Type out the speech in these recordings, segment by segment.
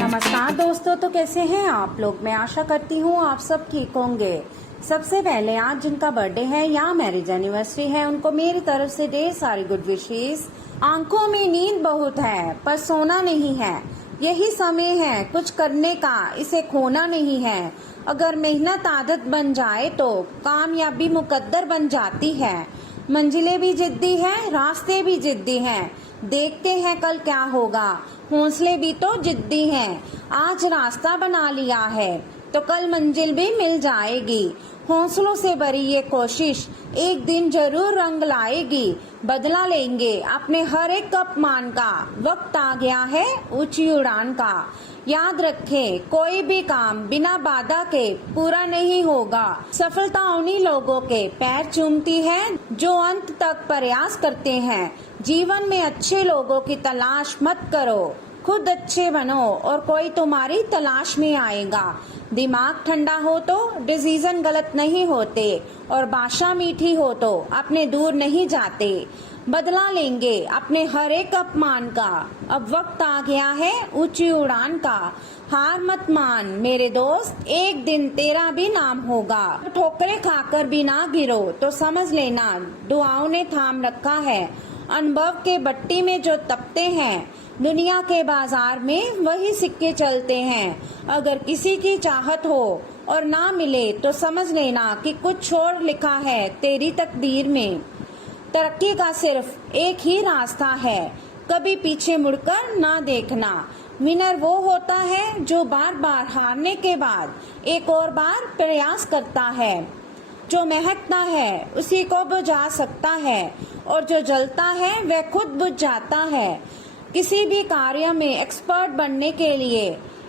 नमस्कार दोस्तों, तो कैसे हैं आप लोग। मैं आशा करती हूँ आप सब ठीक होंगे। सबसे पहले आज जिनका बर्थडे है या मैरिज एनिवर्सरी है उनको मेरी तरफ से ढेर सारी गुड विशेस। आंखों में नींद बहुत है पर सोना नहीं है, यही समय है कुछ करने का, इसे खोना नहीं है। अगर मेहनत आदत बन जाए तो कामयाबी मुकद्दर बन जाती है। मंजिलें भी जिद्दी हैं, रास्ते भी जिद्दी हैं, देखते हैं कल क्या होगा। हौसले भी तो जिद्दी हैं, आज रास्ता बना लिया है तो कल मंजिल भी मिल जाएगी। हौसलों से भरी ये कोशिश एक दिन जरूर रंग लाएगी। बदला लेंगे अपने हर एक अपमान का, वक्त आ गया है ऊंची उड़ान का। याद रखें कोई भी काम बिना बाधा के पूरा नहीं होगा। सफलता उन्हीं लोगों के पैर चूमती है जो अंत तक प्रयास करते हैं। जीवन में अच्छे लोगों की तलाश मत करो, खुद अच्छे बनो और कोई तुम्हारी तलाश में आएगा। दिमाग ठंडा हो तो डिसीजन गलत नहीं होते और भाषा मीठी हो तो अपने दूर नहीं जाते। बदला लेंगे अपने हर एक अपमान का, अब वक्त आ गया है ऊंची उड़ान का। हार मत मान मेरे दोस्त, एक दिन तेरा भी नाम होगा। ठोकरें खाकर भी ना गिरो तो समझ लेना दुआओं ने थाम रखा है। अनुभव के भट्टी में जो तपते हैं, दुनिया के बाजार में वही सिक्के चलते हैं। अगर किसी की चाहत हो और ना मिले तो समझ लेना कि कुछ और लिखा है तेरी तकदीर में। तरक्की का सिर्फ एक ही रास्ता है, कभी पीछे मुड़कर ना देखना। विनर वो होता है जो बार बार हारने के बाद एक और बार प्रयास करता है। जो महकता है उसी को बुझा सकता है और जो जलता है वह खुद बुझ जाता है। किसी भी कार्य में एक्सपर्ट बनने के लिए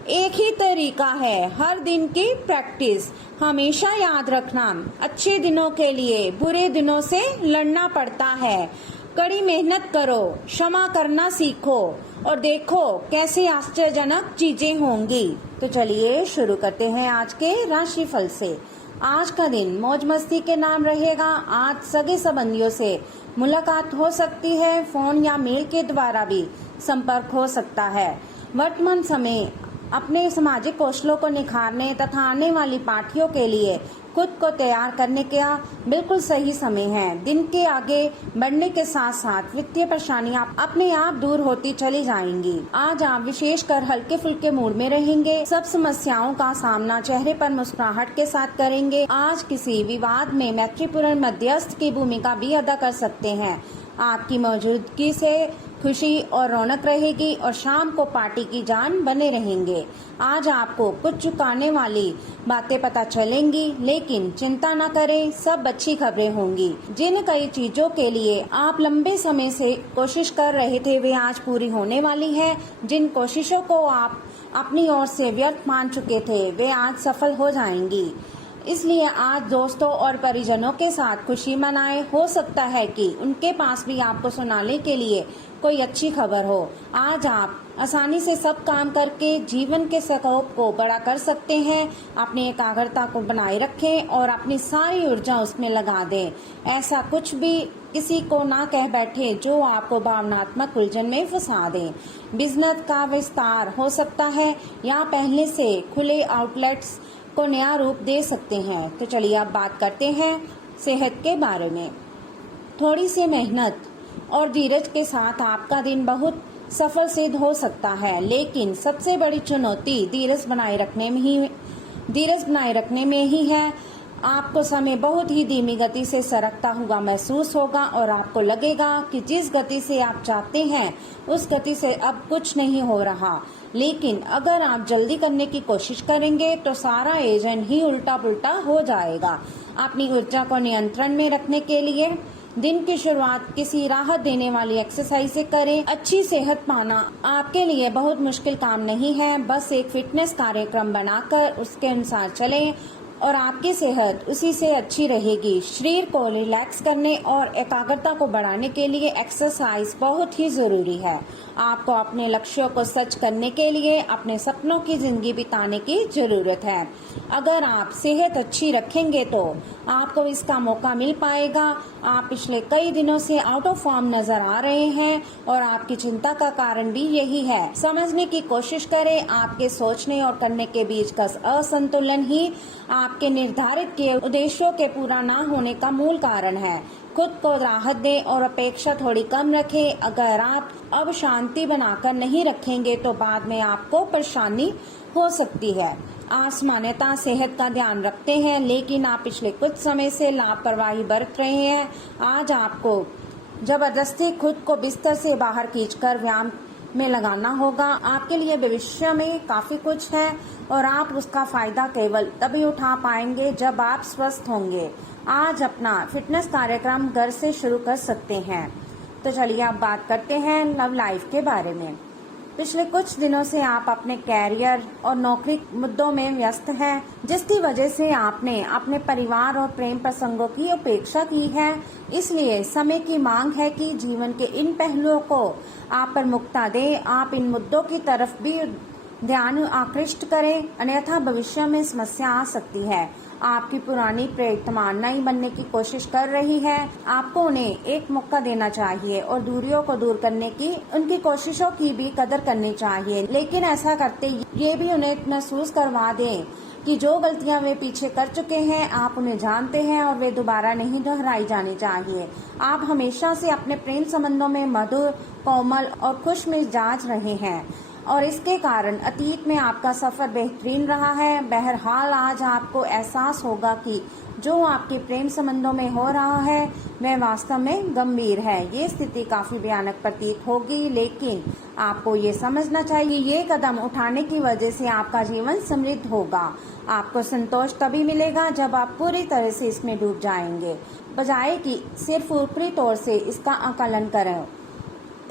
एक ही तरीका है, हर दिन की प्रैक्टिस। हमेशा याद रखना अच्छे दिनों के लिए बुरे दिनों से लड़ना पड़ता है। कड़ी मेहनत करो, क्षमा करना सीखो और देखो कैसे आश्चर्यजनक चीजें होंगी। तो चलिए शुरू करते हैं आज के राशिफल से। आज का दिन मौज मस्ती के नाम रहेगा। आज सगे संबंधियों से मुलाकात हो सकती है, फोन या मेल के द्वारा भी संपर्क हो सकता है। वर्तमान समय अपने सामाजिक कौशलों को निखारने तथा आने वाली पार्टियों के लिए खुद को तैयार करने का बिल्कुल सही समय है। दिन के आगे बढ़ने के साथ साथ वित्तीय परेशानियां अपने आप दूर होती चली जाएंगी। आज आप विशेषकर हल्के फुल्के मूड में रहेंगे। सब समस्याओं का सामना चेहरे पर मुस्कुराहट के साथ करेंगे। आज किसी विवाद में मैत्रीपूर्ण मध्यस्थ की भूमिका भी अदा कर सकते हैं। आपकी मौजूदगी से खुशी और रौनक रहेगी और शाम को पार्टी की जान बने रहेंगे। आज आपको कुछ चुकाने वाली बातें पता चलेंगी, लेकिन चिंता न करें, सब अच्छी खबरें होंगी। जिन कई चीजों के लिए आप लंबे समय से कोशिश कर रहे थे वे आज पूरी होने वाली है। जिन कोशिशों को आप अपनी ओर से व्यर्थ मान चुके थे वे आज सफल हो जाएंगी। इसलिए आज दोस्तों और परिजनों के साथ खुशी मनाएं। हो सकता है कि उनके पास भी आपको सुनाने के लिए कोई अच्छी खबर हो। आज आप आसानी से सब काम करके जीवन के स्कोप को बड़ा कर सकते हैं। अपनी एकाग्रता को बनाए रखें और अपनी सारी ऊर्जा उसमें लगा दें। ऐसा कुछ भी किसी को ना कह बैठे जो आपको भावनात्मक उलझन में फंसा दें। बिजनेस का विस्तार हो सकता है या पहले से खुले आउटलेट्स को नया रूप दे सकते हैं। तो चलिए अब बात करते हैं सेहत के बारे में। थोड़ी सी मेहनत और धीरज के साथ आपका दिन बहुत सफल सिद्ध हो सकता है, लेकिन सबसे बड़ी चुनौती धीरज बनाए रखने में ही है। आपको समय बहुत ही धीमी गति से सरकता हुआ महसूस होगा और आपको लगेगा कि जिस गति से आप चाहते हैं उस गति से अब कुछ नहीं हो रहा। लेकिन अगर आप जल्दी करने की कोशिश करेंगे तो सारा एजेंट ही उल्टा पुल्टा हो जाएगा। अपनी ऊर्जा को नियंत्रण में रखने के लिए दिन की शुरुआत किसी राहत देने वाली एक्सरसाइज से करें। अच्छी सेहत पाना आपके लिए बहुत मुश्किल काम नहीं है, बस एक फिटनेस कार्यक्रम बनाकर उसके अनुसार चलें और आपकी सेहत उसी से अच्छी रहेगी। शरीर को रिलैक्स करने और एकाग्रता को बढ़ाने के लिए एक्सरसाइज बहुत ही जरूरी है। आपको अपने लक्ष्यों को सच करने के लिए अपने सपनों की जिंदगी बिताने की जरूरत है। अगर आप सेहत अच्छी रखेंगे तो आपको इसका मौका मिल पाएगा। आप पिछले कई दिनों से आउट ऑफ फॉर्म नजर आ रहे हैं और आपकी चिंता का कारण भी यही है। समझने की कोशिश करें, आपके सोचने और करने के बीच का असंतुलन ही आपके निर्धारित किए उद्देश्यों के पूरा न होने का मूल कारण है। खुद को राहत दें और अपेक्षा थोड़ी कम रखें। अगर आप अब शांति बनाकर नहीं रखेंगे तो बाद में आपको परेशानी हो सकती है। आप सामान्यतः सेहत का ध्यान रखते हैं, लेकिन आप पिछले कुछ समय से लापरवाही बरत रहे हैं। आज आपको जबरदस्ती खुद को बिस्तर से बाहर खींचकर व्यायाम में लगाना होगा। आपके लिए भविष्य में काफी कुछ है और आप उसका फायदा केवल तभी उठा पाएंगे जब आप स्वस्थ होंगे। आज अपना फिटनेस कार्यक्रम घर से शुरू कर सकते हैं। तो चलिए अब बात करते हैं लव लाइफ के बारे में। पिछले कुछ दिनों से आप अपने कैरियर और नौकरी मुद्दों में व्यस्त हैं, जिसकी वजह से आपने अपने परिवार और प्रेम प्रसंगों की उपेक्षा की है। इसलिए समय की मांग है कि जीवन के इन पहलुओं को आप प्रमुखता दें। आप इन मुद्दों की तरफ भी ध्यान आकृष्ट करें, अन्यथा भविष्य में समस्या आ सकती है। आपकी पुरानी प्रेतमान नई बनने की कोशिश कर रही है। आपको उन्हें एक मौका देना चाहिए और दूरियों को दूर करने की उनकी कोशिशों की भी कदर करनी चाहिए, लेकिन ऐसा करते ये भी उन्हें महसूस करवा दें कि जो गलतियां वे पीछे कर चुके हैं आप उन्हें जानते हैं और वे दोबारा नहीं दोहराई जानी चाहिए। आप हमेशा से अपने प्रेम संबंधों में मधुर, कोमल और खुश मिजाज रहे हैं और इसके कारण अतीत में आपका सफर बेहतरीन रहा है। बहरहाल आज आपको एहसास होगा कि जो आपके प्रेम संबंधों में हो रहा है वह वास्तव में गंभीर है। ये स्थिति काफी भयानक प्रतीत होगी, लेकिन आपको ये समझना चाहिए ये कदम उठाने की वजह से आपका जीवन समृद्ध होगा। आपको संतोष तभी मिलेगा जब आप पूरी तरह से इसमें डूब जाएंगे, बजाय कि सिर्फ ऊपरी तौर से इसका आकलन करें।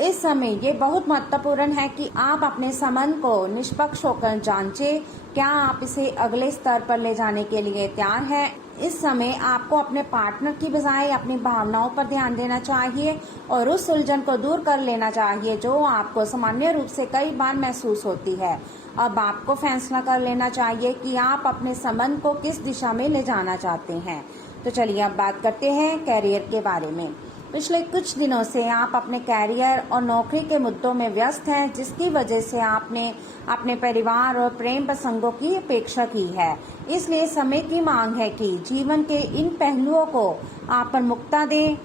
इस समय ये बहुत महत्वपूर्ण है कि आप अपने संबंध को निष्पक्ष होकर जांचें। क्या आप इसे अगले स्तर पर ले जाने के लिए तैयार हैं? इस समय आपको अपने पार्टनर की बजाय अपनी भावनाओं पर ध्यान देना चाहिए और उस उलझन को दूर कर लेना चाहिए जो आपको सामान्य रूप से कई बार महसूस होती है। अब आपको फैसला कर लेना चाहिए कि आप अपने संबंध को किस दिशा में ले जाना चाहते हैं। तो चलिए अब बात करते हैं कैरियर के बारे में। पिछले कुछ दिनों से आप अपने कैरियर और नौकरी के मुद्दों में व्यस्त हैं, जिसकी वजह से आपने अपने परिवार और प्रेम प्रसंगों की अपेक्षा की है। इसलिए समय की मांग है कि जीवन के इन पहलुओं को आप प्रमुखता दें।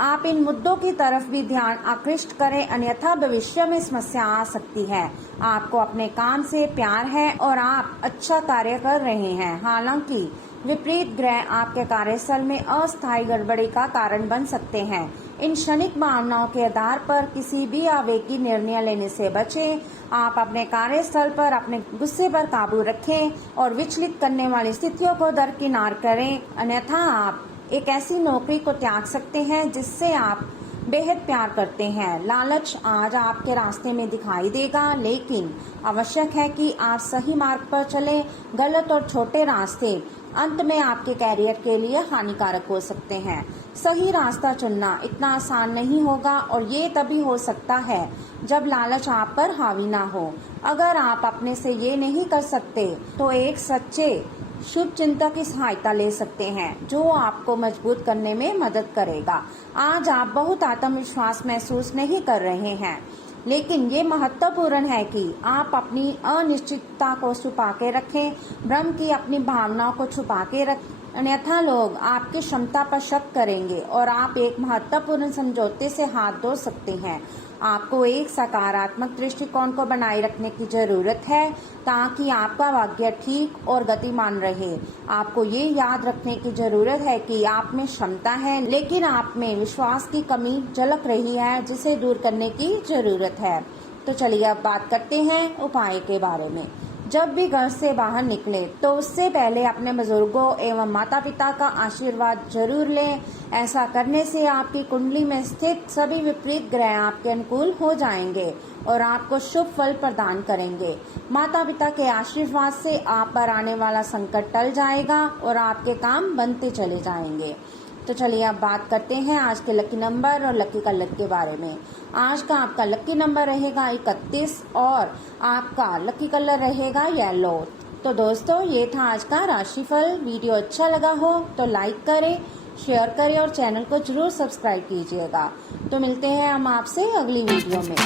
आप इन मुद्दों की तरफ भी ध्यान आकृष्ट करें, अन्यथा भविष्य में समस्या आ सकती है। आपको अपने काम से प्यार है और आप अच्छा कार्य कर रहे हैं। हालांकि विपरीत ग्रह आपके कार्यस्थल में अस्थायी गड़बड़ी का कारण बन सकते हैं। इन क्षणिक भावनाओं के आधार पर किसी भी आवेगी निर्णय लेने से बचें। आप अपने कार्यस्थल पर अपने गुस्से पर काबू रखें और विचलित करने वाली स्थितियों को दरकिनार करें, अन्यथा आप एक ऐसी नौकरी को त्याग सकते हैं जिससे आप बेहद प्यार करते हैं। लालच आज आपके रास्ते में दिखाई देगा, लेकिन आवश्यक है कि आप सही मार्ग पर चलें। गलत और छोटे रास्ते अंत में आपके कैरियर के लिए हानिकारक हो सकते हैं। सही रास्ता चुनना इतना आसान नहीं होगा और ये तभी हो सकता है जब लालच आप पर हावी ना हो। अगर आप अपने से ये नहीं कर सकते तो एक सच्चे शुभ चिंतक की सहायता ले सकते हैं, जो आपको मजबूत करने में मदद करेगा। आज आप बहुत आत्मविश्वास महसूस नहीं कर रहे हैं, लेकिन ये महत्वपूर्ण है कि आप अपनी अनिश्चितता को छुपा के रखें। भ्रम की अपनी भावनाओं को छुपा के रखें, अन्यथा लोग आपकी क्षमता पर शक करेंगे और आप एक महत्वपूर्ण समझौते से हाथ धो सकते हैं। आपको एक सकारात्मक दृष्टिकोण को बनाए रखने की जरूरत है ताकि आपका भाग्य ठीक और गतिमान रहे। आपको ये याद रखने की जरूरत है कि आप में क्षमता है, लेकिन आप में विश्वास की कमी झलक रही है, जिसे दूर करने की जरूरत है। तो चलिए अब बात करते हैं उपाय के बारे में। जब भी घर से बाहर निकले तो उससे पहले अपने बुजुर्गों एवं माता पिता का आशीर्वाद जरूर लें। ऐसा करने से आपकी कुंडली में स्थित सभी विपरीत ग्रह आपके अनुकूल हो जाएंगे और आपको शुभ फल प्रदान करेंगे। माता पिता के आशीर्वाद से आप पर आने वाला संकट टल जाएगा और आपके काम बनते चले जाएंगे। तो चलिए अब बात करते हैं आज के लकी नंबर और लकी कलर के बारे में। आज का आपका लकी नंबर रहेगा 31 और आपका लकी कलर रहेगा येलो। तो दोस्तों ये था आज का राशिफल। वीडियो अच्छा लगा हो तो लाइक करें, शेयर करें और चैनल को जरूर सब्सक्राइब कीजिएगा। तो मिलते हैं हम आपसे अगली वीडियो में।